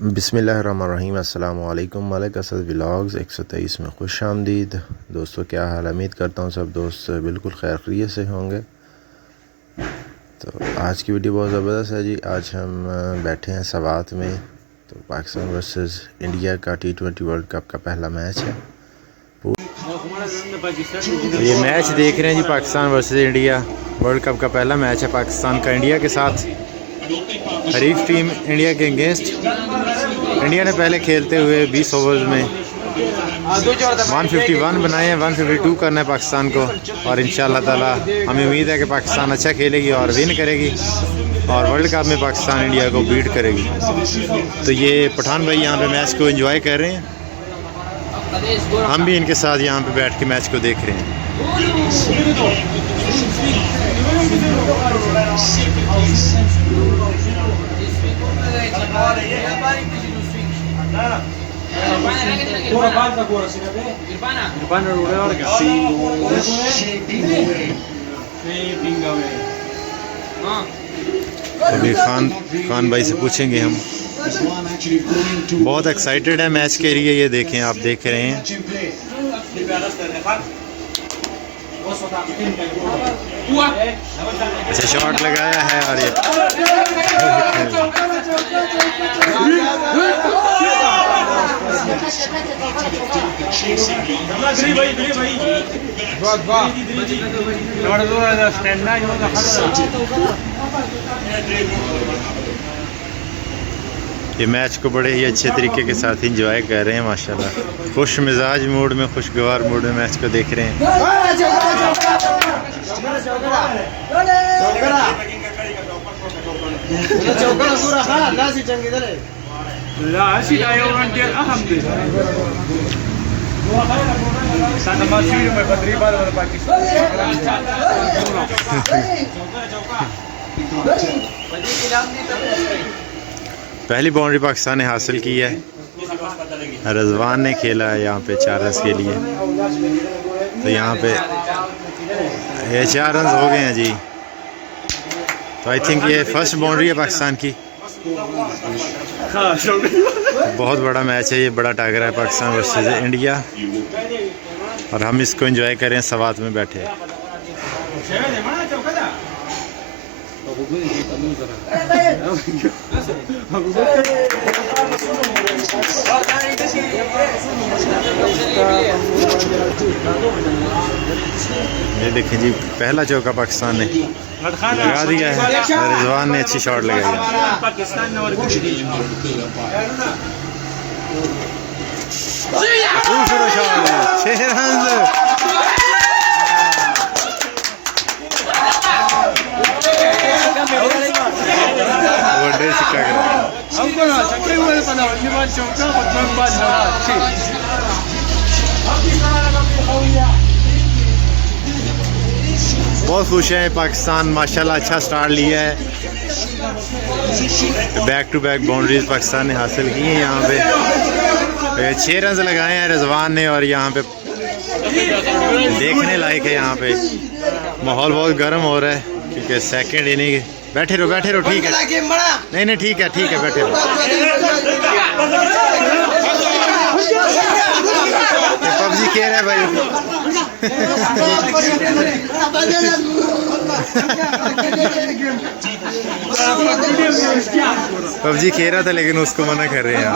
बिस्मिल्लाहिर्रहमानिर्रहीम। अस्सलामु अलैकुम। मलिक असद व्लॉग्स 123 में खुश आमदीद। दोस्तों क्या हाल, उम्मीद करता हूँ सब दोस्त बिल्कुल खैर खैरियत से होंगे। तो आज की वीडियो बहुत ज़बरदस्त है जी। आज हम बैठे हैं सवात में। तो पाकिस्तान वर्सेस इंडिया का T20 वर्ल्ड कप का पहला मैच है। तो ये मैच देख रहे हैं जी, Pakistan versus India world cup का पहला मैच है पाकिस्तान का इंडिया के साथ। हरीफ टीम इंडिया के अगेंस्ट। इंडिया ने पहले खेलते हुए 20 ओवर्स में 151 बनाए हैं। 152 करना है पाकिस्तान को, और इंशाअल्लाह ताला हमें उम्मीद है कि पाकिस्तान अच्छा खेलेगी और विन करेगी और वर्ल्ड कप में पाकिस्तान इंडिया को बीट करेगी। तो ये पठान भाई यहाँ पे मैच को एंजॉय कर रहे हैं, हम भी इनके साथ यहाँ पे बैठ के मैच को देख रहे हैं। अभी खान भाई से पूछेंगे हम। बहुत एक्साइटेड है मैच के लिए। ये देखें, आप देख रहे हैं। अच्छा शॉट लगाया है और ये ये मैच को बड़े ही अच्छे तरीके के साथ एंजॉय कर रहे हैं माशाल्लाह। खुश मिजाज मूड में, खुशगवार मूड में मैच को देख रहे हैं। पहली बाउंड्री पाकिस्तान ने हासिल की है। रजवान ने खेला है यहाँ पे 4 रन के लिए। तो यहाँ पे ये 4 रन हो गए हैं जी। तो आई थिंक ये फर्स्ट बाउंड्री है पाकिस्तान की। बहुत बड़ा मैच है ये, बड़ा टागर है पाकिस्तान वर्सेस इंडिया, और हम इसको एंजॉय करें सवात में बैठे। ये देखें जी, पहला चौका पाकिस्तान ने लगा दिया है। रिजवान ने अच्छी शॉट लगाई है। दूसरा शॉट 6 रन। बहुत खुश है पाकिस्तान, माशाल्लाह अच्छा स्टार्ट लिया है। Back to back boundaries Pakistan ने हासिल की हैं। यहाँ पे 6 रन लगाए हैं रिजवान ने, और यहाँ पे देखने लायक है। यहाँ पे माहौल बहुत गर्म हो रहा है क्योंकि सेकंड इनिंग। बैठे रहो ठीक है। नहीं ठीक है बैठे रहो। पबजी खेल रहा है भाई। पबजी खेल रहा था लेकिन उसको मना कर रहे हैं यार।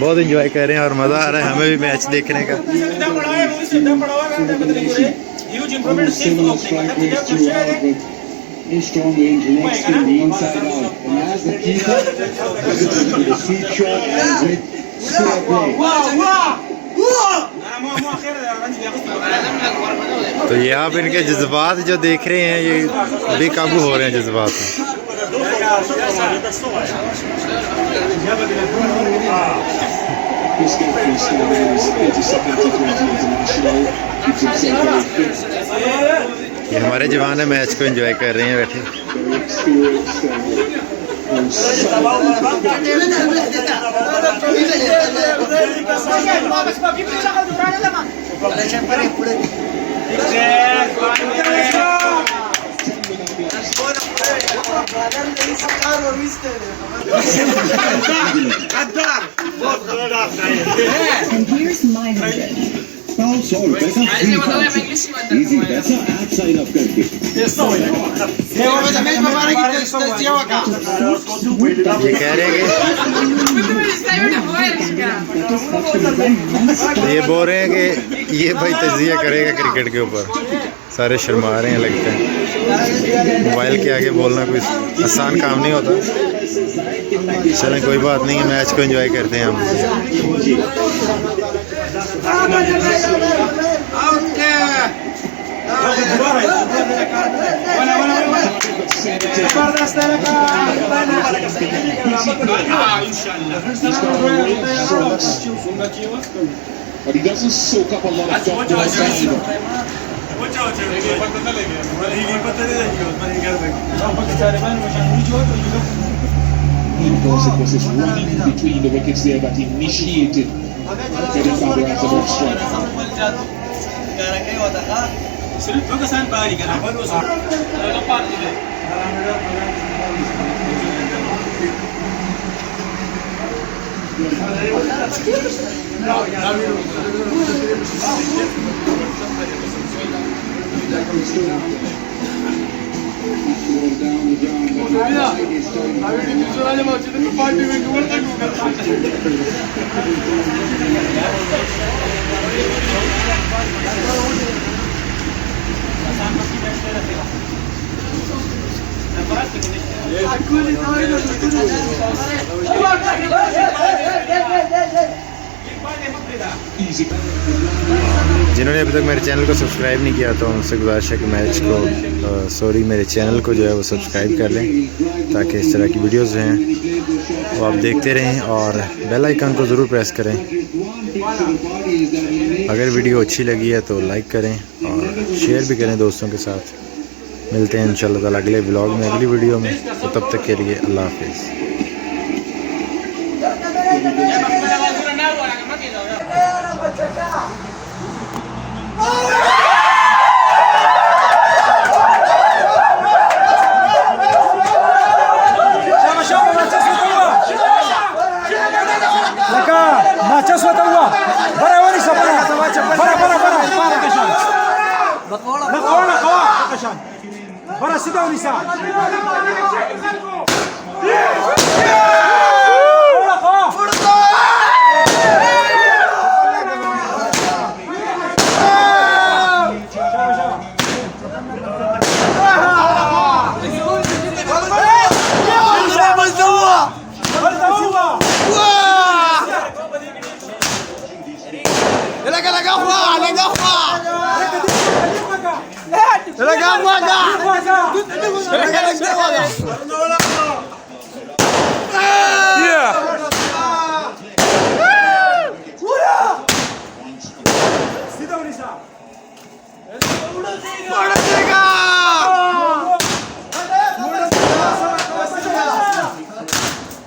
बहुत एंजॉय कर रहे हैं और मज़ा आ रहा है हमें भी मैच देखने का। तो ये आप इनके जज्बात जो देख रहे हैं, ये बेकाबू हो रहे हैं जज्बात में। ये हमारे जवान है, मैच को एंजॉय कर रहे हैं बैठे। And here's my 100. ₹100 का free voucher. Easy पैसा ऐप साइन अप करके ये कह रहे हैं कि ये बोल रहे हैं कि ये भाई तजिया करेगा क्रिकेट के ऊपर। सारे शर्मा रहे हैं लगते हैं। मोबाइल के आगे बोलना कोई आसान काम नहीं होता। चलें कोई बात नहीं है, मैच को एंजॉय करते हैं हम। But he doesn't soak up a lot of documents either. Because it was his running between the wickets there that initiated Kevin Fabregas off strike. जिन्होंने अभी तक मेरे चैनल को सब्सक्राइब नहीं किया तो उनसे गुजारिश है कि मैच को मेरे चैनल को जो है वो सब्सक्राइब कर लें, ताकि इस तरह की वीडियोस जो हैं वो आप देखते रहें और बेल आइकन को ज़रूर प्रेस करें। अगर वीडियो अच्छी लगी है तो लाइक करें और शेयर भी करें दोस्तों के साथ। मिलते हैं इंशाल्लाह ताला अगले व्लॉग में, अगली वीडियो में। तो तब तक के लिए अल्लाह हाफिज़। Bara sida unisa. Yeah.